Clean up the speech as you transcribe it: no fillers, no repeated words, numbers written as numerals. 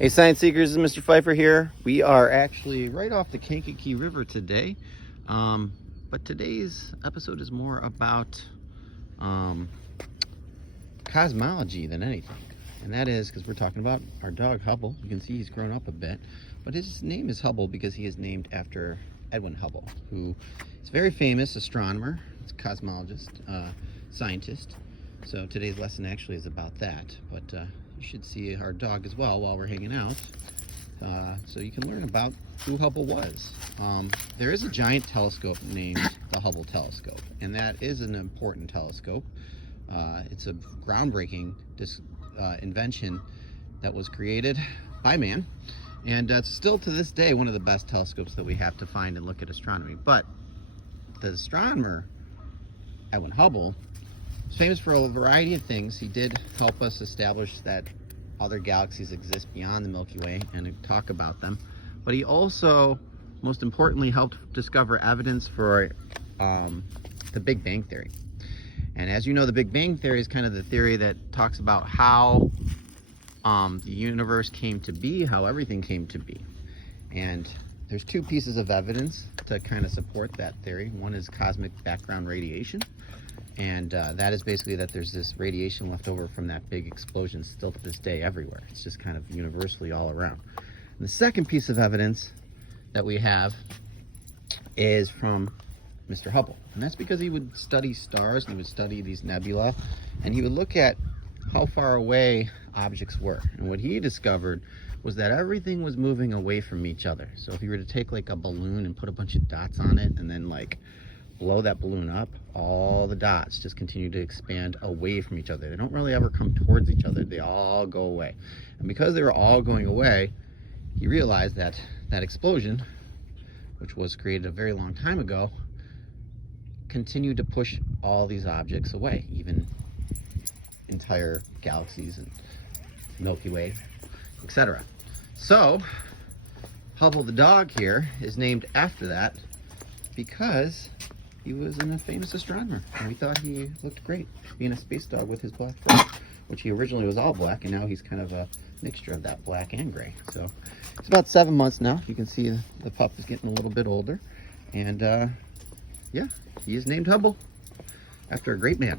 Hey Science Seekers, this is Mr. Pfeiffer here. We are actually right off the Kankakee River today. But today's episode is more about cosmology than anything. And that is because we're talking about our dog Hubble. You can see he's grown up a bit. But his name is Hubble because he is named after Edwin Hubble, who is a very famous astronomer, cosmologist, scientist. So today's lesson actually is about that. But you should see our dog as well while we're hanging out, so you can learn about who Hubble was. There is a giant telescope named the Hubble Telescope, and that is an important telescope. It's a groundbreaking invention that was created by man, and it's still to this day one of the best telescopes that we have to find and look at astronomy. But the astronomer Edwin Hubble is famous for a variety of things. He did help us establish that other galaxies exist beyond the Milky Way and talk about them. But he also, most importantly, helped discover evidence for the Big Bang Theory. And as you know, the Big Bang Theory is kind of the theory that talks about how the universe came to be, how everything came to be. And there's two pieces of evidence to kind of support that theory. One is cosmic background radiation. And that is basically that there's this radiation left over from that big explosion still to this day everywhere. It's just kind of universally all around. And the second piece of evidence that we have is from Mr. Hubble. And that's because he would study stars, and he would study these nebula, and he would look at how far away objects were. And what he discovered was that everything was moving away from each other. So if you were to take like a balloon and put a bunch of dots on it and then like blow that balloon up, all the dots just continue to expand away from each other. They don't really ever come towards each other. They all go away. And because they were all going away, he realized that that explosion, which was created a very long time ago, continued to push all these objects away, even entire galaxies and Milky Way, etc. So Hubble the dog here is named after that because he was a famous astronomer, and we thought he looked great being a space dog with his black fur, which he originally was all black, and now he's kind of a mixture of that black and gray. So it's about 7 months now. You can see the pup is getting a little bit older, and yeah, he is named Hubble after a great man.